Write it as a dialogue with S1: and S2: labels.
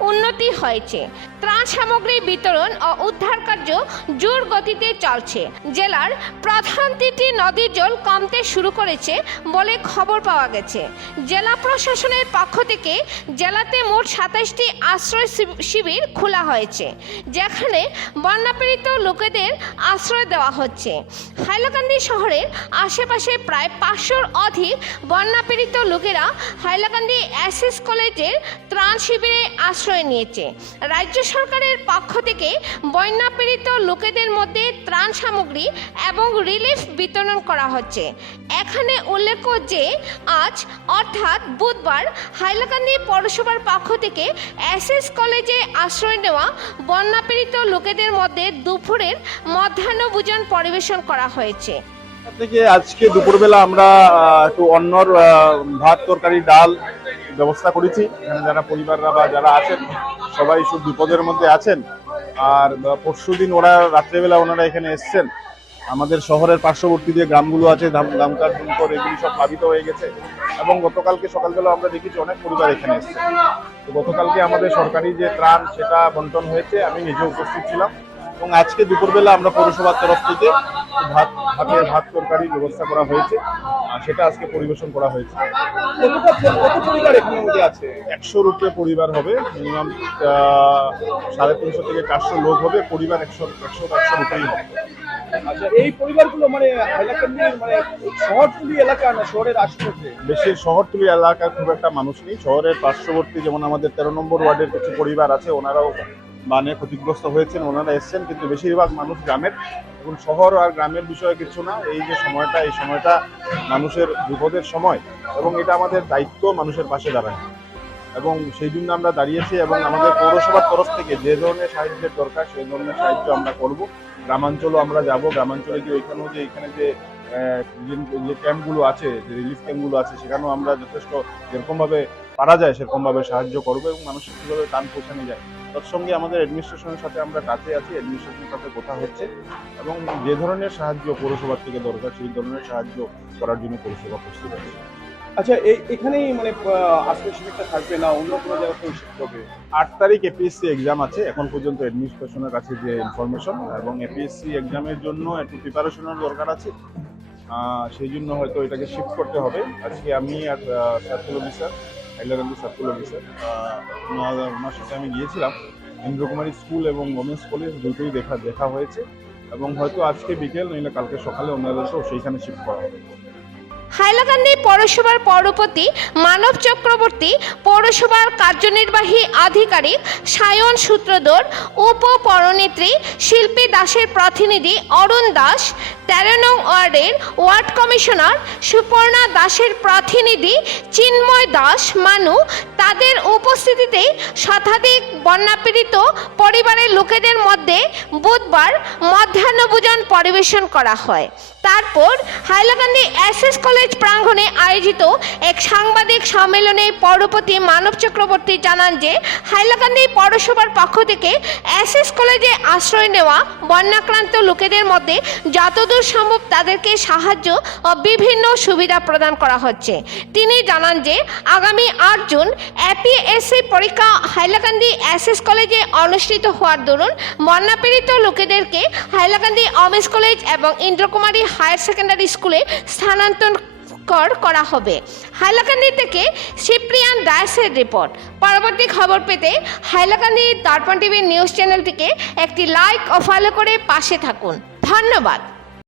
S1: উন্নতি হয়েছে। ত্রাণ সামগ্রী বিতরণ ও উদ্ধার কার্য জোর গতিতে চলছে। জেলার প্রধান তিনটি নদীর জল কমতে শুরু করেছে বলে খবর পাওয়া গেছে। জেলা প্রশাসনের পক্ষ থেকে জেলাতে মোট সাতাশটি আশ্রয় শিব- শিবির খোলা হয়েছে, যেখানে বন্যাপীড়িত লোকেদের আশ্রয় দেওয়া হচ্ছে। হাইলাকান্দি শহরের আশেপাশে প্রায় পাঁচশোর অধিক বন্যাপীড়িত লোকেরা হাইলাকান্দি এসএস কলেজের ত্রাণ শিবিরে আশ্রয় নিয়েছে। রাজ্য সরকারের পক্ষ থেকে বন্যাপীড়িত লোকেদের মধ্যে ত্রাণ সামগ্রী এবং রিলিফ বিতরণ করা হচ্ছে। এখানে উল্লেখ্য যে, আজ অর্থাৎ বুধবার হাইলাকান্দি পৌরসভার পক্ষ থেকে এসএস কলেজে আশ্রয় নেওয়া বন্যাপীড়িত লোকেদের মধ্যে দুপুরের মধ্যাহ্নভোজন পরিবেশন করা হয়েছে।
S2: থেকে আজকে দুপুরবেলা আমরা একটু অন্যর ভাত, তরকারি, ডাল ব্যবস্থা করেছি। এখানে যারা পরিবাররা বা যারা আছেন, সবাই খুব বিপদের মধ্যে আছেন। আর পরশু দিন ওরা, রাত্রেবেলা ওনারা এখানে এসছেন। আমাদের শহরের পার্শ্ববর্তী যে গ্রামগুলো আছে, ধাম দামকার দুমকর এগুলি সব প্লাবিত হয়ে গেছে। এবং গতকালকে সকালবেলা আমরা দেখেছি অনেক পরিবার এখানে এসছে। তো গতকালকে আমাদের সরকারি যে ত্রাণ, সেটা বন্টন হয়েছে। আমি নিজে উপস্থিত ছিলাম। এবং আজকে দুপুরবেলা আমরা পৌরসভার তরফ থেকে ভাত ভাতের ভাত তরকারির ব্যবস্থা করা হয়েছে আর সেটা আজকে পরিবেশন করা হয়েছে।
S3: আছে?
S2: একশোর উপরে পরিবার হবে মিনিমাম সাড়ে তিনশো থেকে চারশো লোক হবে পরিবার একশো একশো একশোর উপরেই হবে।
S3: আচ্ছা এই পরিবারগুলো মানে মানে শহরতলি এলাকা না শহরের আশেপাশে?
S2: বেশি শহরতলি এলাকার খুব একটা মানুষ নেই। শহরের পার্শ্ববর্তী যেমন আমাদের তেরো নম্বর ওয়ার্ডের কিছু পরিবার আছে ওনারাও মানে ক্ষতিগ্রস্ত হয়েছেন, ওনারা এসছেন। কিন্তু বেশিরভাগ মানুষ গ্রামের এখন শহর আর গ্রামের বিষয়ে কিছু না। এই যে সময়টা, এই সময়টা মানুষের বিপদের সময় এবং এটা আমাদের দায়িত্ব মানুষের পাশে দাঁড়ানো। এবং সেই জন্য আমরা দাঁড়িয়েছি এবং আমাদের পৌরসভার তরফ থেকে যে ধরনের সাহায্যের দরকার, সেই ধরনের সাহায্য আমরা করব। গ্রামাঞ্চলও আমরা যাব। গ্রামাঞ্চলে গিয়ে ওইখানেও যে, এখানে যে যে- ক্যাম্পগুলো আছে যে রিলিফ ক্যাম্পগুলো আছে সেখানেও আমরা যথেষ্ট যেরকমভাবে পারা যায় সেরকমভাবে সাহায্য করব এবং মানুষের কীভাবে টান পৌঁছানো যায়। তৎসঙ্গে আমাদের অ্যাডমিনিস্ট্রেশনের সাথে আমরা কাছে আছি অ্যাডমিনিস্ট্রেশনের সাথে কথা হচ্ছে এবং যে ধরনের সাহায্য পৌরসভার থেকে দরকার সেই ধরনের সাহায্য করার জন্য পৌরসভা প্রস্তুত আছে।
S3: আচ্ছা এই এখানেই মানে আজকে শিবিরটা থাকবে না? অন্য কোনো জায়গায় শিফট হবে
S2: আট তারিখ এপিএসসি এক্সাম আছে এখন পর্যন্ত অ্যাডমিনিস্ট্রেশনের কাছে যে ইনফরমেশন এবং এপিএসসি এক্সামের জন্য একটু প্রিপারেশনের দরকার আছে। সেই জন্য হয়তো এটাকে শিফট করতে হবে। আজকে আমি আর circle officer Hailakandi circle officer ওনার সাথে আমি গিয়েছিলাম। ইন্দ্রকুমারী স্কুল এবং ওমেন্স কলেজ দুটোই দেখা দেখা হয়েছে। এবং হয়তো আজকে বিকেল, নইলে কালকে সকালে ওনাদেরকেও সেইখানে শিফট করা হবে।
S1: হাইলাকান্দি পৌরসভার পৌরপতি মানব চক্রবর্তী পৌরসভার কার্যনির্বাহী আধিকারিক সায়ন সূত্রধর উপপরনেত্রী শিল্পী দাসের প্রতিনিধি অরুণ দাস, তেরো নং ওয়ার্ডের ওয়ার্ড কমিশনার সুপর্ণা দাসের প্রতিনিধি চিন্ময় দাস, মানু তাদের উপস্থিতিতে শতাধিক বন্যাপীড়িত পরিবারের লোকেদের মধ্যে বুধবার মধ্যাহ্নভোজন পরিবেশন করা হয়। তারপর হাইলাকান্দি এসএস কলেজ প্রাঙ্গণে আয়োজিত এক সাংবাদিক সম্মেলনে পৌরপতি মানব চক্রবর্তী জানান যে, হাইলাকান্দি পৌরসভার পক্ষ থেকে এসএস কলেজে আশ্রয় নেওয়া বন্যাক্রান্ত লোকেদের মধ্যে যতদূর সম্ভব তাদেরকে সাহায্য ও বিভিন্ন সুবিধা প্রদান করা হচ্ছে। তিনি জানান যে, আগামী আট জুন এপিএসসি পরীক্ষা হাইলাকান্দি এসএস কলেজে অনুষ্ঠিত হওয়ার দরুন বন্যাপীড়িত লোকেদেরকে হাইলাকান্দি অমেস কলেজ এবং ইন্দ্রকুমারী হায়ার সেকেন্ডারি স্কুলে স্থানান্তর কর করা হবে। হাইলাকান্দি থেকে শিপ্রিয়ান দাসের রিপোর্ট। পরবর্তী খবর পেতে হাইলাকান্দি দর্পণ টিভি নিউজ চ্যানেলটিকে একটি লাইক ও ফলো করে পাশে থাকুন। ধন্যবাদ।